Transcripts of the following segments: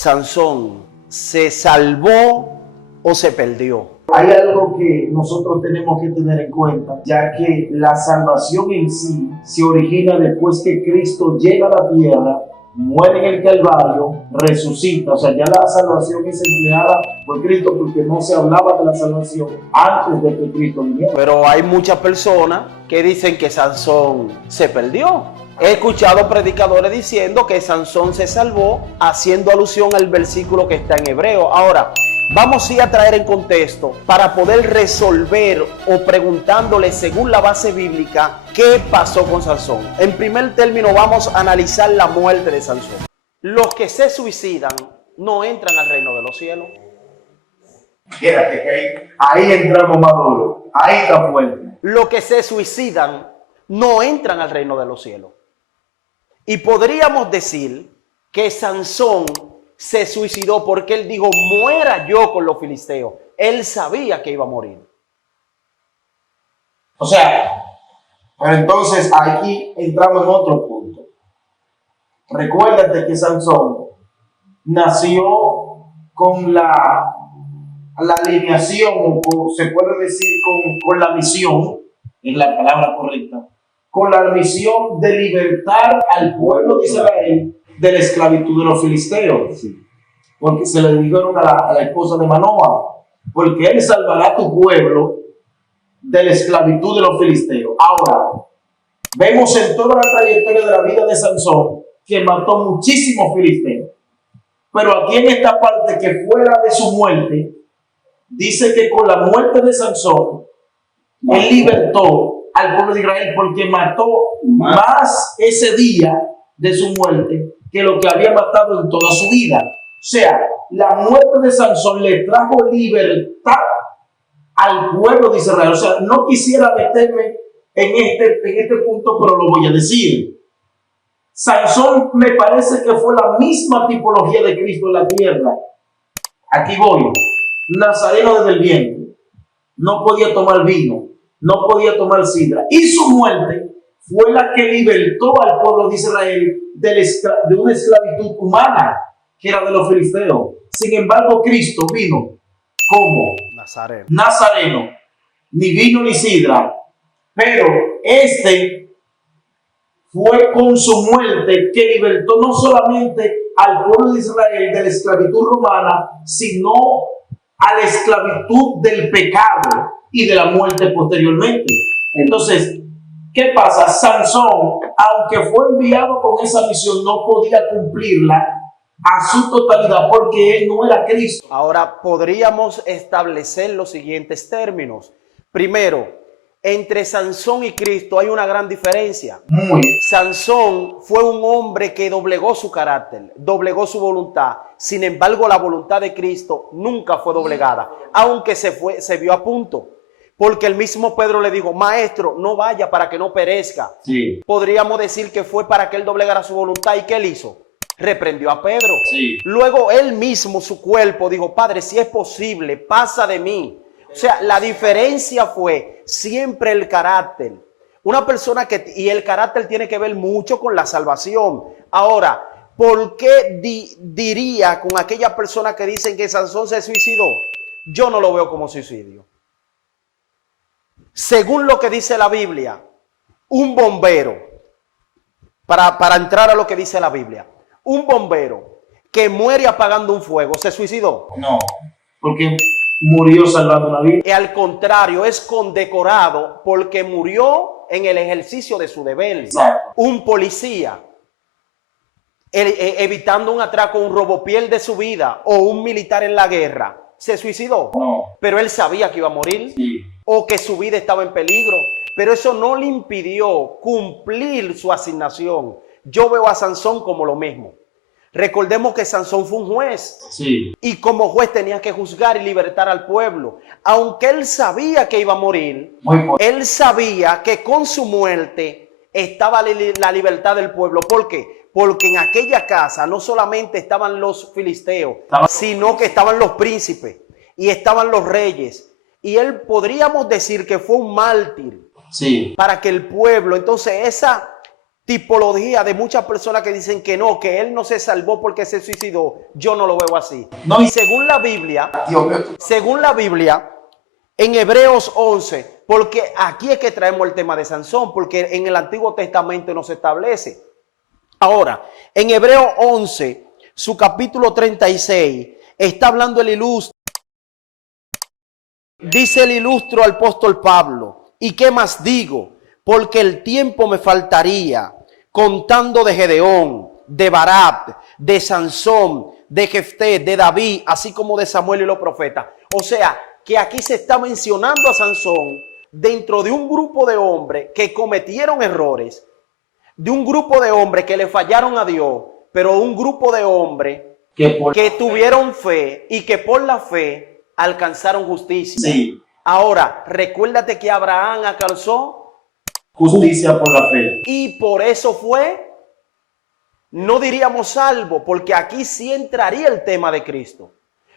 ¿Sansón se salvó o se perdió? Hay algo que nosotros tenemos que tener en cuenta, ya que la salvación en sí se origina después que Cristo llega a la tierra, muere en el Calvario, resucita. O sea, ya la salvación es empleada por Cristo, porque no se hablaba de la salvación antes de que Cristo viniera. Pero hay muchas personas que dicen que Sansón se perdió. He escuchado predicadores diciendo que Sansón se salvó, haciendo alusión al versículo que está en Hebreo. Ahora, vamos a traer en contexto para poder resolver o preguntándole según la base bíblica qué pasó con Sansón. En primer término, vamos a analizar la muerte de Sansón. Los que se suicidan no entran al reino de los cielos. Fíjate que ahí entramos más duro, ahí está fuerte. Los que se suicidan no entran al reino de los cielos. Y podríamos decir que Sansón se suicidó porque él dijo, muera yo con los filisteos. Él sabía que iba a morir. O sea, pero entonces aquí entramos en otro punto. Recuérdate que Sansón nació con la alineación, o se puede decir con la misión, es la palabra correcta, con la misión de libertar al pueblo de Israel de la esclavitud de los filisteos. Sí. Porque se le dijeron a la esposa de Manoah, porque él salvará a tu pueblo de la esclavitud de los filisteos. Ahora, vemos en toda la trayectoria de la vida de Sansón que mató muchísimos filisteos. Pero aquí en esta parte que fue la de su muerte, dice que con la muerte de Sansón, él libertó al pueblo de Israel porque mató más ese día de su muerte que lo que había matado en toda su vida. O sea, la muerte de Sansón le trajo libertad al pueblo de Israel. O sea, no quisiera meterme en este punto, pero lo voy a decir. Sansón me parece que fue la misma tipología de Cristo en la tierra. Aquí voy. Nazareno desde el vientre. No podía tomar vino. No podía tomar sidra. Y su muerte fue la que libertó al pueblo de Israel de una esclavitud humana, que era de los filisteos. Sin embargo, Cristo vino como Nazareno, ni vino ni sidra, pero fue con su muerte que libertó no solamente al pueblo de Israel de la esclavitud romana, sino a la esclavitud del pecado y de la muerte posteriormente. Entonces, ¿qué pasa? Sansón, aunque fue enviado con esa misión, no podía cumplirla a su totalidad porque él no era Cristo. Ahora podríamos establecer los siguientes términos. Primero, entre Sansón y Cristo hay una gran diferencia. Sansón fue un hombre que doblegó su carácter, doblegó su voluntad. Sin embargo, la voluntad de Cristo nunca fue doblegada, aunque se vio a punto. Porque el mismo Pedro le dijo, maestro, no vaya para que no perezca. Sí. Podríamos decir que fue para que él doblegara su voluntad. ¿Y qué él hizo? Reprendió a Pedro. Sí. Luego él mismo, su cuerpo, dijo, Padre, si es posible, pasa de mí. O sea, la diferencia fue siempre el carácter. Una persona y el carácter tiene que ver mucho con la salvación. Ahora, ¿por qué diría con aquellas personas que dicen que Sansón se suicidó? Yo no lo veo como suicidio. Según lo que dice la Biblia, un bombero, para entrar a lo que dice la Biblia, un bombero que muere apagando un fuego, ¿se suicidó? No, porque murió salvando una vida. Y al contrario, es condecorado porque murió en el ejercicio de su deber. Exacto. Un policía, evitando un atraco, un robo, pierde su vida, o un militar en la guerra, ¿se suicidó? No. Pero él sabía que iba a morir. Sí. O que su vida estaba en peligro, pero eso no le impidió cumplir su asignación. Yo veo a Sansón como lo mismo. Recordemos que Sansón fue un juez, sí, y como juez tenía que juzgar y libertar al pueblo. Aunque él sabía que iba a morir, él sabía que con su muerte estaba la libertad del pueblo. ¿Por qué? Porque en aquella casa no solamente estaban los filisteos, sino que estaban los príncipes y estaban los reyes. Y él podríamos decir que fue un mártir, sí, para que el pueblo, entonces tipología de muchas personas que dicen que él no se salvó porque se suicidó. Yo no lo veo así. No. Y según la Biblia, en Hebreos 11, porque aquí es que traemos el tema de Sansón, porque en el Antiguo Testamento no se establece. Ahora, en Hebreos 11, su capítulo 36, está hablando el ilustro. Dice el ilustro apóstol Pablo, ¿y qué más digo? Porque el tiempo me faltaría, contando de Gedeón, de Barak, de Sansón, de Jefté, de David, así como de Samuel y los profetas. O sea, que aquí se está mencionando a Sansón dentro de un grupo de hombres que cometieron errores, de un grupo de hombres que le fallaron a Dios, pero un grupo de hombres que tuvieron fe y que por la fe alcanzaron justicia. Sí. Ahora, recuérdate que Abraham alcanzó justicia por la fe. Y por eso fue, no diríamos salvo, porque aquí sí entraría el tema de Cristo.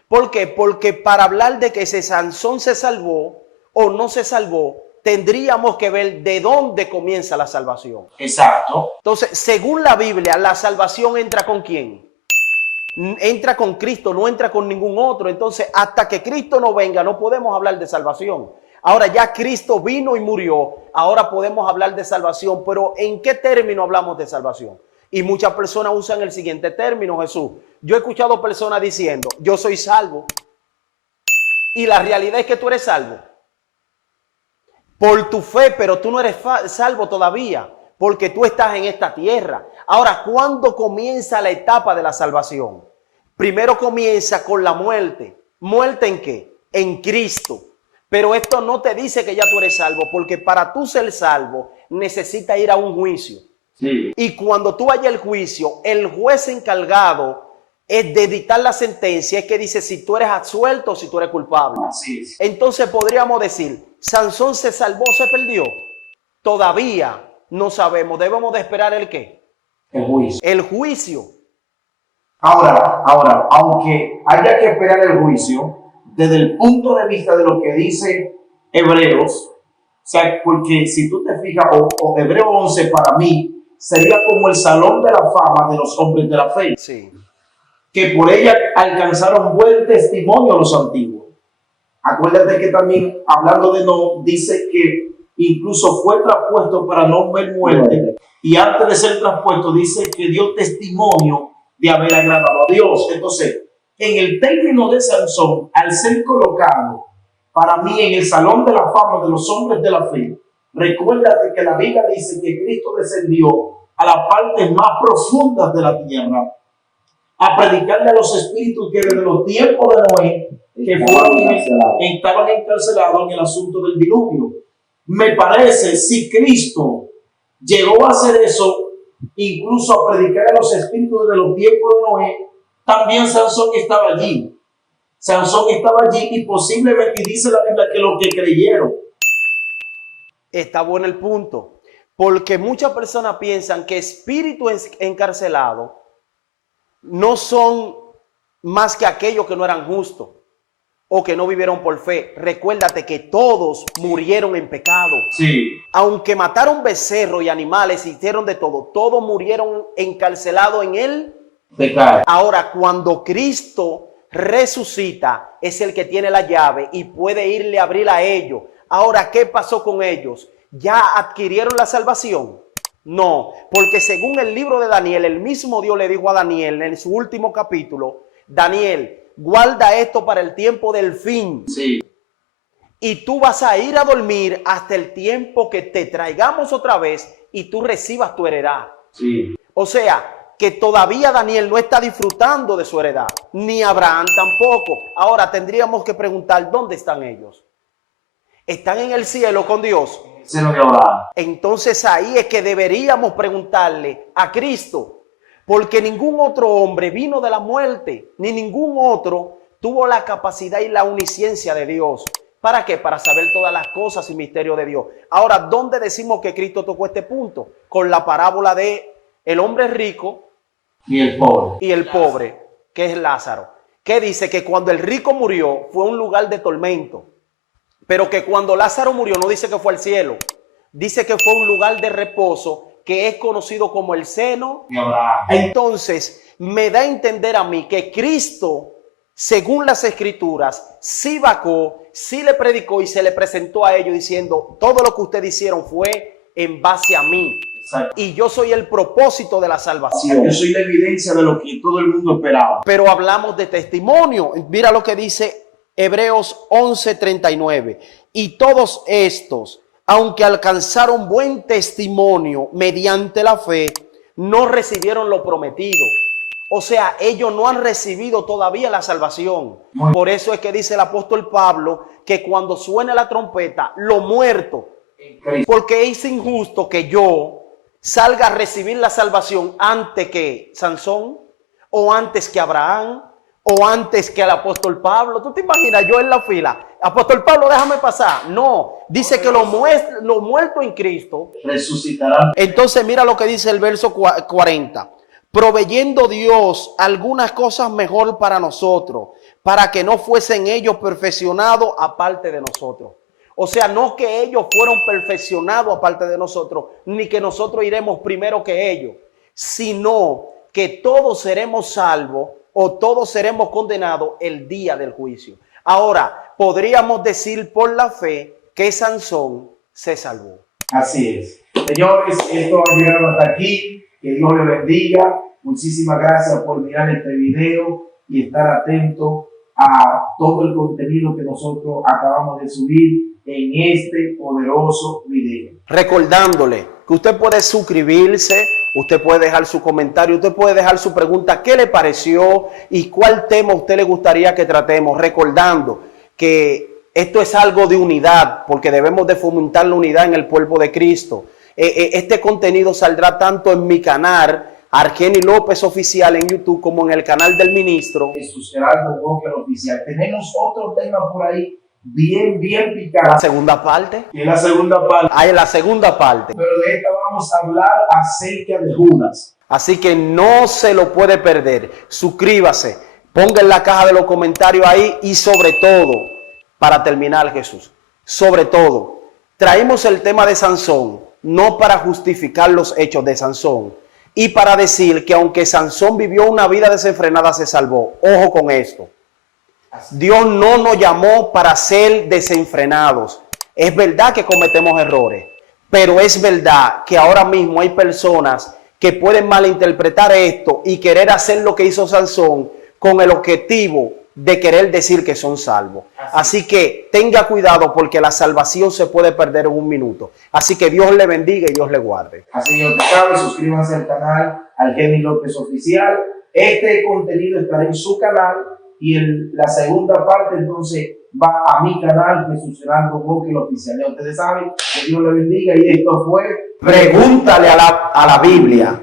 ¿Por qué? Porque para hablar de que ese Sansón se salvó o no se salvó, tendríamos que ver de dónde comienza la salvación. Exacto. Entonces, según la Biblia, la salvación entra ¿con quién? Entra con Cristo, no entra con ningún otro. Entonces, hasta que Cristo no venga, no podemos hablar de salvación. Ahora ya Cristo vino y murió, ahora podemos hablar de salvación, pero ¿en qué término hablamos de salvación? Y muchas personas usan el siguiente término, Jesús. Yo he escuchado personas diciendo, yo soy salvo. Y la realidad es que tú eres salvo por tu fe, pero tú no eres salvo todavía, porque tú estás en esta tierra. Ahora, ¿cuándo comienza la etapa de la salvación? Primero comienza con la muerte. ¿Muerte en qué? En Cristo. Pero esto no te dice que ya tú eres salvo, porque para tú ser salvo necesitas ir a un juicio. Sí. Y cuando tú vayas al juicio, el juez encargado es de dictar la sentencia, es que dice si tú eres absuelto o si tú eres culpable. Así es. Entonces podríamos decir, ¿Sansón se salvó o se perdió? Todavía no sabemos. ¿Debemos de esperar el qué? El juicio. El juicio. Ahora, aunque haya que esperar el juicio, desde el punto de vista de lo que dice Hebreos, o sea, porque si tú te fijas, o Hebreos 11 para mí sería como el salón de la fama de los hombres de la fe. Sí. Que por ella alcanzaron buen testimonio los antiguos. Acuérdate que también, hablando de no, dice que incluso fue traspuesto para no ver muerte. Y antes de ser traspuesto, dice que dio testimonio de haber agradado a Dios. Entonces, en el término de Sansón, al ser colocado para mí en el salón de la fama de los hombres de la fe, recuérdate que la Biblia dice que Cristo descendió a las partes más profundas de la tierra a predicarle a los espíritus que desde los tiempos de Noé que estaban encarcelados en el asunto del diluvio. Me parece, si Cristo llegó a hacer eso, incluso a predicar a los espíritus de los tiempos de Noé, también Sansón estaba allí. Sansón estaba allí y posiblemente dice la Biblia que los que creyeron. Está bueno el punto, porque muchas personas piensan que espíritus encarcelados no son más que aquellos que no eran justos o que no vivieron por fe. Recuérdate que todos murieron en pecado. Sí. Aunque mataron becerros y animales, hicieron de todo, todos murieron encarcelados en el pecado. Ahora, cuando Cristo resucita, es el que tiene la llave y puede irle a abrir a ellos. Ahora, ¿qué pasó con ellos? ¿Ya adquirieron la salvación? No, porque según el libro de Daniel, el mismo Dios le dijo a Daniel en su último capítulo, Daniel, guarda esto para el tiempo del fin. Sí. Y tú vas a ir a dormir hasta el tiempo que te traigamos otra vez y tú recibas tu heredad. Sí. O sea, que todavía Daniel no está disfrutando de su heredad, ni Abraham tampoco. Ahora tendríamos que preguntar, ¿dónde están ellos? ¿Están en el cielo con Dios? Entonces ahí es que deberíamos preguntarle a Cristo, porque ningún otro hombre vino de la muerte, ni ningún otro tuvo la capacidad y la omnisciencia de Dios. ¿Para qué? Para saber todas las cosas y misterios de Dios. Ahora, ¿dónde decimos que Cristo tocó este punto? Con la parábola de el hombre rico y el pobre, que es Lázaro. Que dice que cuando el rico murió fue un lugar de tormento. Pero que cuando Lázaro murió no dice que fue al cielo, dice que fue un lugar de reposo que es conocido como el seno. de Abraham. Entonces, me da a entender a mí que Cristo, según las Escrituras, sí vacó, sí le predicó y se le presentó a ellos diciendo, todo lo que ustedes hicieron fue en base a mí. Exacto. Y yo soy el propósito de la salvación. Yo soy la evidencia de lo que todo el mundo esperaba. Pero hablamos de testimonio. Mira lo que dice Hebreos 11:39. Y todos estos, aunque alcanzaron buen testimonio mediante la fe, no recibieron lo prometido. O sea, ellos no han recibido todavía la salvación. Por eso es que dice el apóstol Pablo que cuando suene la trompeta, lo muerto, porque es injusto que yo salga a recibir la salvación antes que Sansón, o antes que Abraham, o antes que el apóstol Pablo. ¿Tú te imaginas yo en la fila? Apóstol Pablo, déjame pasar. No, dice que lo muerto en Cristo resucitarán. Entonces mira lo que dice el verso 40. Proveyendo Dios algunas cosas mejor para nosotros, para que no fuesen ellos perfeccionados aparte de nosotros. O sea, no que ellos fueron perfeccionados aparte de nosotros, ni que nosotros iremos primero que ellos, sino que todos seremos salvos o todos seremos condenados el día del juicio. Ahora, podríamos decir por la fe que Sansón se salvó. Así es. Señores, esto ha llegado hasta aquí. Que Dios le bendiga. Muchísimas gracias por mirar este video y estar atento a todo el contenido que nosotros acabamos de subir en este poderoso video. Recordándole que usted puede suscribirse, usted puede dejar su comentario, usted puede dejar su pregunta, qué le pareció y cuál tema a usted le gustaría que tratemos. Recordando que esto es algo de unidad, porque debemos de fomentar la unidad en el cuerpo de Cristo. Este contenido saldrá tanto en mi canal, Argeni López Oficial en YouTube, como en el canal del ministro Jesús Gerardo Walker Oficial. Tenemos otro tema por ahí bien picado. La segunda parte. Y la segunda parte. Hay la segunda parte. Pero de esta vamos a hablar acerca de Judas. Así que no se lo puede perder. Suscríbase, ponga en la caja de los comentarios ahí y sobre todo, para terminar Jesús, sobre todo, traemos el tema de Sansón, no para justificar los hechos de Sansón y para decir que aunque Sansón vivió una vida desenfrenada, se salvó. Ojo con esto. Dios no nos llamó para ser desenfrenados. Es verdad que cometemos errores, pero es verdad que ahora mismo hay personas que pueden malinterpretar esto y querer hacer lo que hizo Sansón con el objetivo de querer decir que son salvos. Así que tenga cuidado, porque la salvación se puede perder en un minuto. Así que Dios le bendiga y Dios le guarde. Así que usted sabe, suscríbanse al canal Argeni López Oficial. Este contenido estará en su canal y la segunda parte entonces va a mi canal, Jesús Gerardo Walker Oficial. Ya ustedes saben, que Dios le bendiga y esto fue Pregúntale a la Biblia.